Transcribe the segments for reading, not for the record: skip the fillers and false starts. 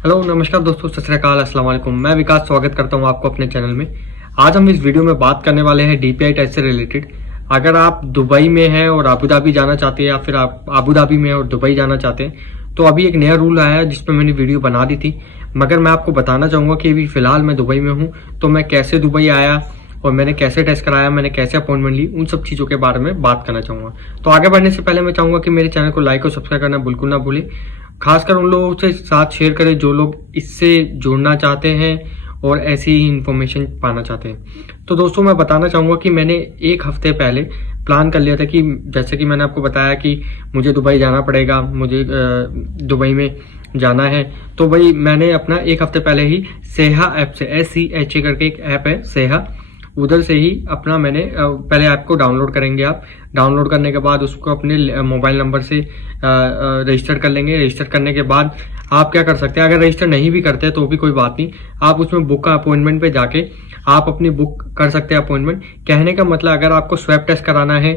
Hello नमस्कार दोस्तों, सत श्री अकाल, अस्सलाम वालेकुम। मैं विकास स्वागत करता हूं आपको अपने चैनल में। आज हम इस वीडियो में बात करने वाले हैं डीपीआई टेस्ट से रिलेटेड। अगर आप दुबई में हैं और अबू धाबी जाना चाहते हैं या फिर आप अबू धाबी में और दुबई जाना चाहते हैं तो अभी एक नया रूल आया है जिसपे मैंने वीडियो बना दी थी। मगर मैं आपको बताना चाहूँगा कि अभी फिलहाल मैं दुबई में हूँ, तो मैं कैसे दुबई आया और मैंने कैसे टेस्ट कराया, मैंने कैसे अपॉइंटमेंट ली, उन सब चीज़ों के बारे में बात करना चाहूँगा। तो आगे बढ़ने से पहले मैं चाहूँगा कि मेरे चैनल को लाइक और सब्सक्राइब करना बिल्कुल ना भूलें। खासकर उन लोगों से साथ शेयर करें जो लोग इससे जुड़ना चाहते हैं और ऐसी ही इंफॉर्मेशन पाना चाहते हैं। तो दोस्तों मैं बताना चाहूँगा कि मैंने एक हफ्ते पहले प्लान कर लिया था कि जैसे कि मैंने आपको बताया कि मुझे दुबई जाना पड़ेगा, मुझे दुबई में जाना है। तो भाई मैंने अपना एक हफ्ते पहले ही सेहा ऐप से, SCHA करके एक ऐप है सेहा, उधर से ही अपना मैंने पहले ऐप को डाउनलोड करेंगे। आप डाउनलोड करने के बाद उसको अपने मोबाइल नंबर से रजिस्टर कर लेंगे। रजिस्टर करने के बाद आप क्या कर सकते हैं, अगर रजिस्टर नहीं भी करते तो भी कोई बात नहीं, आप उसमें बुक का अपॉइंटमेंट पे जाके आप अपनी बुक कर सकते हैं अपॉइंटमेंट। कहने का मतलब अगर आपको स्वैब टेस्ट कराना है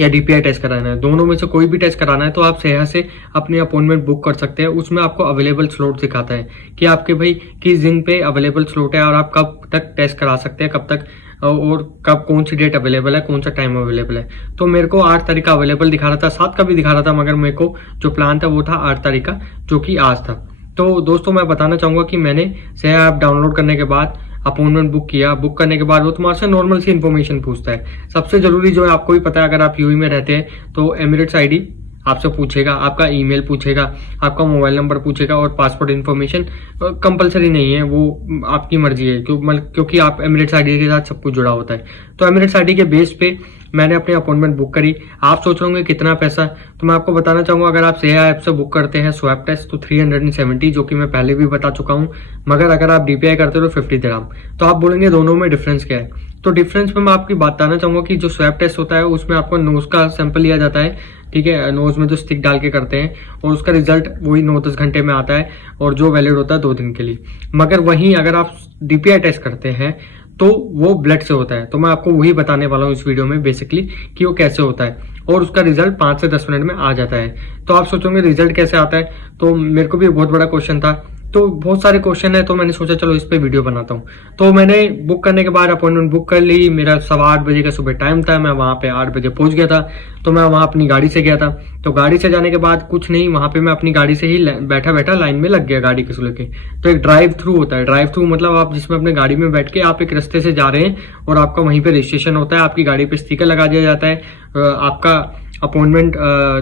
या डीपीआई टेस्ट कराना है, दोनों में से कोई भी टेस्ट कराना है तो आप सेहा से अपनी अपॉइंटमेंट बुक कर सकते हैं। उसमें आपको अवेलेबल स्लॉट दिखाता है कि आपके भाई किस दिन पे अवेलेबल स्लॉट है और आप कब तक टेस्ट करा सकते हैं, कब तक और कब कौन सी डेट अवेलेबल है, कौन सा टाइम अवेलेबल है। तो मेरे को 8 तारीख का अवेलेबल दिखा रहा था, 7 का भी दिखा रहा था, मगर मेरे को जो प्लान था वो था 8 तारीख का, जो कि आज था। तो दोस्तों मैं बताना चाहूंगा कि मैंने सेहा ऐप डाउनलोड करने के बाद अपॉइंटमेंट बुक किया। बुक करने के बाद वो तुम्हारे से नॉर्मल सी इन्फॉर्मेशन पूछता है। सबसे जरूरी जो है आपको भी पता है, अगर आप यूएई में रहते हैं तो एमिरेट्स आईडी आपसे पूछेगा, आपका ईमेल पूछेगा, आपका मोबाइल नंबर पूछेगा और पासपोर्ट इन्फॉर्मेशन कंपलसरी नहीं है, वो आपकी मर्जी है क्योंकि आप एमिरेट्स आईडी के साथ सब कुछ जुड़ा होता है। तो एमिरेट्स आईडी के बेस पे मैंने अपनी अपॉइंटमेंट बुक करी। आप सोच रहे होंगे कितना पैसा, तो मैं आपको बताना चाहूंगा अगर आप सेहा ऐप से बुक करते हैं स्वैब टेस्ट तो 370, जो कि मैं पहले भी बता चुका हूं। मगर अगर आप डीपीआई करते हो तो 50 दिरहम। तो आप बोलेंगे दोनों में डिफरेंस क्या है, तो डिफरेंस में मैं आपकी बताना चाहूंगा कि जो स्वैब टेस्ट होता है उसमें आपको नोज का सैंपल लिया जाता है, ठीक है, नोज में जो स्टिक डाल के करते हैं और उसका रिजल्ट वही 9-10 घंटे में आता है और जो वैलिड होता है 2 दिन के लिए। मगर वहीं अगर आप डीपीआई टेस्ट करते हैं तो वो ब्लड से होता है। तो मैं आपको वही बताने वाला हूँ इस वीडियो में बेसिकली कि वो कैसे होता है और उसका रिजल्ट 5 से 10 मिनट में आ जाता है। तो आप सोचोगे रिजल्ट कैसे आता है, तो मेरे को भी बहुत बड़ा क्वेश्चन था, तो बहुत सारे क्वेश्चन है, तो मैंने सोचा चलो इस पे वीडियो बनाता हूँ। तो मैंने बुक करने के बाद अपॉइंटमेंट बुक कर ली। मेरा 8:15 बजे का सुबह टाइम था, मैं वहां पे 8 बजे पहुंच गया था। तो मैं वहां अपनी गाड़ी से गया था। तो गाड़ी से जाने के बाद कुछ नहीं, वहां पे मैं अपनी गाड़ी से ही बैठा बैठा लाइन में लग गया गाड़ी के लेके। तो एक ड्राइव थ्रू होता है। ड्राइव थ्रू मतलब आप जिसमें अपने गाड़ी में बैठ के आप एक रास्ते से जा रहे हैं और आपका वहीं पे रजिस्ट्रेशन होता है, आपकी गाड़ी पे स्टिकर लगा दिया जाता है आपका अपॉइंटमेंट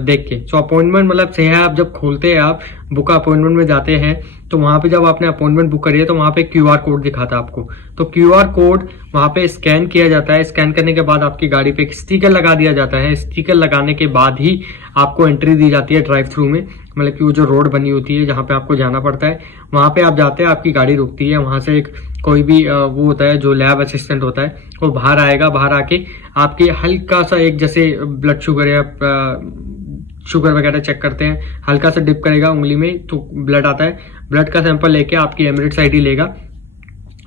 देख के। सो अपॉइंटमेंट मतलब से है, आप जब खोलते हैं, आप बुक अपॉइंटमेंट में जाते हैं तो वहां पे जब आपने अपॉइंटमेंट बुक करी है तो वहां पे क्यूआर कोड दिखाता है आपको। तो क्यूआर कोड वहां पे स्कैन किया जाता है। स्कैन करने के बाद आपकी गाड़ी पे एक स्टिकर लगा दिया जाता है। स्टिकर लगाने के बाद ही आपको एंट्री दी जाती है ड्राइव थ्रू में। मतलब कि वो जो रोड बनी होती है जहाँ पे आपको जाना पड़ता है, वहां पे आप जाते हैं, आपकी गाड़ी रुकती है, वहां से एक कोई भी वो होता है जो लैब असिस्टेंट होता है, वो बाहर आएगा। बाहर आके आपके हल्का सा एक जैसे ब्लड शुगर या शुगर वगैरह चेक करते हैं, हल्का सा डिप करेगा उंगली में तो ब्लड आता है। ब्लड का सैंपल लेके आपकी एमिरेट्स आईडी लेगा,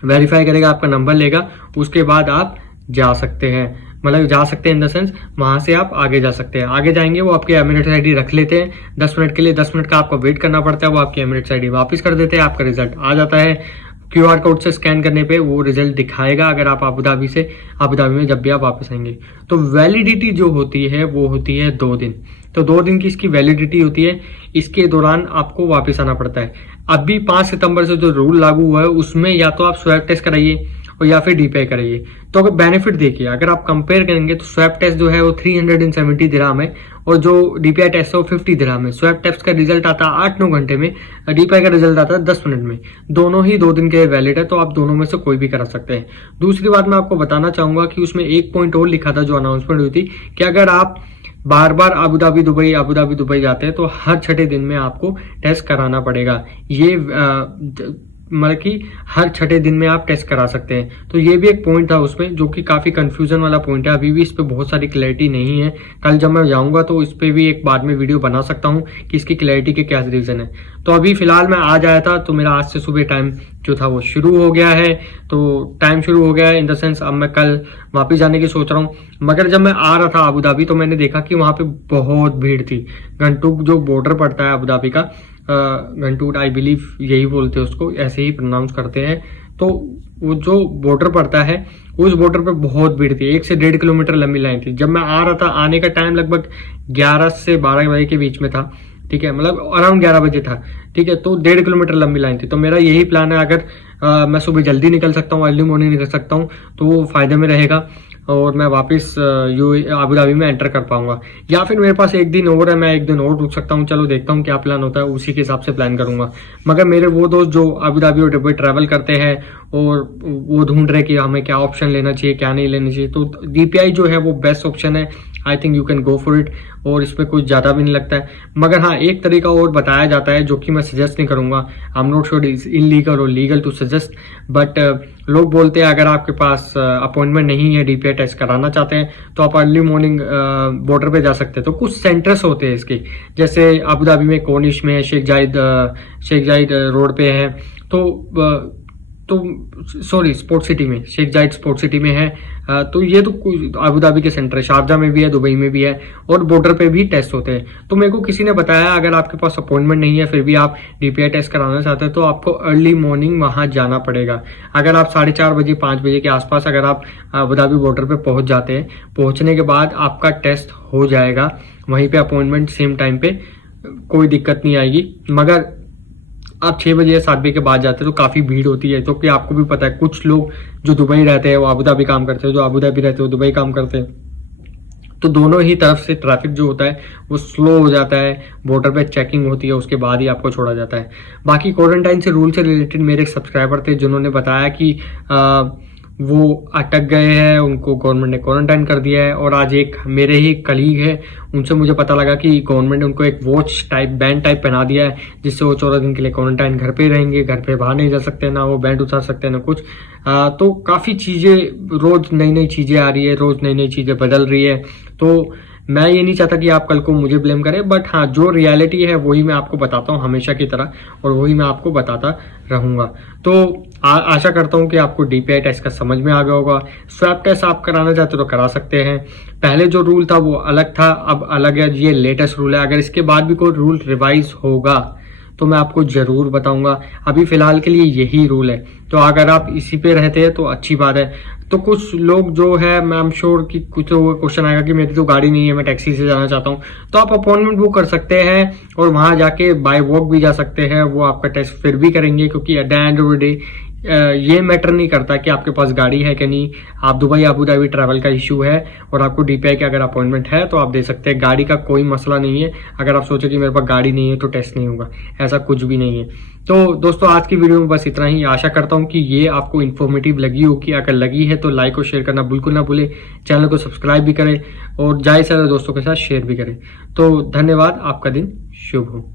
वेरीफाई करेगा, आपका नंबर लेगा, उसके बाद आप जा सकते हैं। मतलब जा सकते हैं इन द सेंस वहां से आप आगे जा सकते हैं। आगे जाएंगे वो आपकी एमिरेट्स आईडी रख लेते हैं 10 मिनट के लिए। 10 मिनट का आपको वेट करना पड़ता है, वो आपकी एमिरेट्स आईडी वापस कर देते हैं, आपका रिजल्ट आ जाता है। क्यूआर कोड से स्कैन करने पे वो रिजल्ट दिखाएगा अगर आप अबू धाबी में जब भी आप वापस आएंगे। तो वैलिडिटी जो होती है वो होती है 2 दिन। तो 2 दिन की इसकी वैलिडिटी होती है, इसके दौरान आपको वापस आना पड़ता है। अभी 5 सितंबर से जो रूल लागू हुआ है उसमें या तो आप स्वैब टेस्ट कराइए और या फिर डीपीआई कराइए। तो अगर बेनिफिट देखिए, अगर आप कंपेयर करेंगे तो स्वैब टेस्ट जो है वो 370 दिरहम है और जो डीपीआई टेस्ट है वो 50 दिरहम है। स्वैब टेस्ट का रिजल्ट आता है 8-9 घंटे में, डीपीआई का रिजल्ट आता है 10 मिनट में। दोनों ही 2 दिन के वैलिड है, तो आप दोनों में से कोई भी करा सकते हैं। दूसरी बात मैं आपको बताना चाहूंगा कि उसमें एक पॉइंट और लिखा था जो अनाउंसमेंट हुई थी कि अगर आप बार बार अबू धाबी दुबई जाते हैं तो हर 6ठे दिन में आपको टेस्ट कराना पड़ेगा। ये मतलब कि हर 6ठे दिन में आप टेस्ट करा सकते हैं। तो ये भी एक पॉइंट था उसमें जो कि काफी कंफ्यूजन वाला पॉइंट है। अभी भी इस पे बहुत सारी क्लैरिटी नहीं है। कल जब मैं जाऊंगा तो इस पे भी एक बाद में वीडियो बना सकता हूँ कि इसकी क्लैरिटी के क्या रीजन है। तो अभी फिलहाल मैं आज आया था तो मेरा आज से सुबह टाइम जो था वो शुरू हो गया है। तो टाइम शुरू हो गया है इन द सेंस अब मैं कल वापिस जाने की सोच रहा हूँ। मगर जब मैं आ रहा था अबू धाबी तो मैंने देखा कि वहां पे बहुत भीड़ थी। घंटुक जो बॉर्डर पड़ता है अबू धाबी का, घंटूड, आई बिलीव यही बोलते हैं उसको, ऐसे ही प्रोनाउंस करते हैं। तो वो जो बॉर्डर पड़ता है उस बॉर्डर पे बहुत भीड़ थी, 1 से 1.5 किलोमीटर लंबी लाइन थी। जब मैं आ रहा था, आने का टाइम लगभग 11 से 12 बजे के बीच में था, ठीक है, मतलब अराउंड 11 बजे था, ठीक है। तो 1.5 किलोमीटर लंबी लाइन थी। तो मेरा यही प्लान है, अगर मैं सुबह जल्दी निकल सकता हूँ, अर्ली मॉर्निंग निकल सकता हूँ, तो वो फायदे में रहेगा और मैं वापस अबू धाबी में एंटर कर पाऊंगा। या फिर मेरे पास एक दिन और है, मैं एक दिन और रुक सकता हूँ। चलो देखता हूँ क्या प्लान होता है, उसी के हिसाब से प्लान करूंगा। मगर मेरे वो दोस्त जो अबू धाबी और दुबई ट्रैवल करते हैं और वो ढूंढ रहे कि हमें क्या ऑप्शन लेना चाहिए, क्या नहीं लेना चाहिए, तो DPI जो है वो बेस्ट ऑप्शन है। I think you can go for it, और इसमें कुछ ज़्यादा भी नहीं लगता है। मगर हाँ, एक तरीका और बताया जाता है जो कि मैं सजेस्ट नहीं करूंगा। I am not sure is illegal और लीगल टू सजेस्ट, बट लोग बोलते हैं अगर आपके पास अपॉइंटमेंट नहीं है, DPI टेस्ट कराना चाहते हैं, तो आप अर्ली मॉर्निंग बॉर्डर पे जा सकते हैं। तो कुछ सेंटर्स होते हैं इसके, जैसे अबू धाबी में कोनिश में, शेख जायद रोड पे है, तो सॉरी स्पोर्ट सिटी में, शेख जायद स्पोर्ट सिटी में है। तो ये तो अबू धाबी के सेंटर है, शारजा में भी है, दुबई में भी है, और बॉर्डर पे भी टेस्ट होते हैं। तो मेरे को किसी ने बताया अगर आपके पास अपॉइंटमेंट नहीं है फिर भी आप DPI टेस्ट कराना चाहते हैं, तो आपको अर्ली मॉर्निंग वहां जाना पड़ेगा। अगर आप 4:30 बजे 5 बजे के आसपास अगर आप अबू धाबी बॉर्डर पे पहुंच जाते हैं, पहुंचने के बाद आपका टेस्ट हो जाएगा वहीं पे, अपॉइंटमेंट सेम टाइम पे, कोई दिक्कत नहीं आएगी। मगर आप 6 बजे या 7 बजे के बाद जाते हैं तो काफ़ी भीड़ होती है। तो कि आपको भी पता है, कुछ लोग जो दुबई रहते हैं वो अबू धाबी काम करते हैं, जो अबू धाबी रहते हैं वो दुबई काम करते हैं। तो दोनों ही तरफ से ट्रैफिक जो होता है वो स्लो हो जाता है, बॉर्डर पे चेकिंग होती है, उसके बाद ही आपको छोड़ा जाता है। बाकी क्वारंटाइन से रूल से रिलेटेड मेरे एक सब्सक्राइबर थे जिन्होंने बताया कि वो अटक गए हैं, उनको गवर्नमेंट ने क्वारंटाइन कर दिया है। और आज एक मेरे ही कलीग है, उनसे मुझे पता लगा कि गवर्नमेंट ने उनको एक वॉच टाइप, बैंड टाइप पहना दिया है, जिससे वो 14 दिन के लिए क्वारंटाइन घर पे रहेंगे, घर पे बाहर नहीं जा सकते, ना वो बैंड उतार सकते हैं ना कुछ। तो काफ़ी चीज़ें, रोज नई नई चीज़ें आ रही है, रोज नई नई चीज़ें बदल रही है। तो मैं ये नहीं चाहता कि आप कल को मुझे ब्लेम करें, बट हाँ, जो रियलिटी है वही मैं आपको बताता हूँ हमेशा की तरह, और वही मैं आपको बताता रहूंगा। तो आशा करता हूँ कि आपको DPI टेस्ट का समझ में आ गया होगा। स्वैब टेस्ट आप कराना चाहते हो तो करा सकते हैं। पहले जो रूल था वो अलग था, अब अलग है, ये लेटेस्ट रूल है। अगर इसके बाद भी कोई रूल रिवाइज होगा तो मैं आपको जरूर बताऊंगा। अभी फिलहाल के लिए यही रूल है, तो अगर आप इसी पे रहते हैं तो अच्छी बात है। तो कुछ लोग जो है, मैं एम श्योर कि कुछ क्वेश्चन आएगा कि मेरी तो गाड़ी नहीं है, मैं टैक्सी से जाना चाहता हूँ, तो आप अपॉइंटमेंट बुक कर सकते हैं और वहां जाके बाय वॉक भी जा सकते हैं। वो आपका टेस्ट फिर भी करेंगे, क्योंकि at the end of the day ये मैटर नहीं करता कि आपके पास गाड़ी है कि नहीं। आप दुबई अबू धाबी ट्रैवल का इशू है और आपको DPI की अगर अपॉइंटमेंट है तो आप दे सकते हैं। गाड़ी का कोई मसला नहीं है। अगर आप सोचे कि मेरे पास गाड़ी नहीं है तो टेस्ट नहीं होगा, ऐसा कुछ भी नहीं है। तो दोस्तों, आज की वीडियो में बस इतना ही। आशा करता हूं कि ये आपको इन्फॉर्मेटिव लगी होगी। अगर लगी है तो लाइक और शेयर करना बिल्कुल ना भूलें। चैनल को सब्सक्राइब भी करें और ज़्यादा से ज़्यादा दोस्तों के साथ शेयर भी करें। तो धन्यवाद, आपका दिन शुभ हो।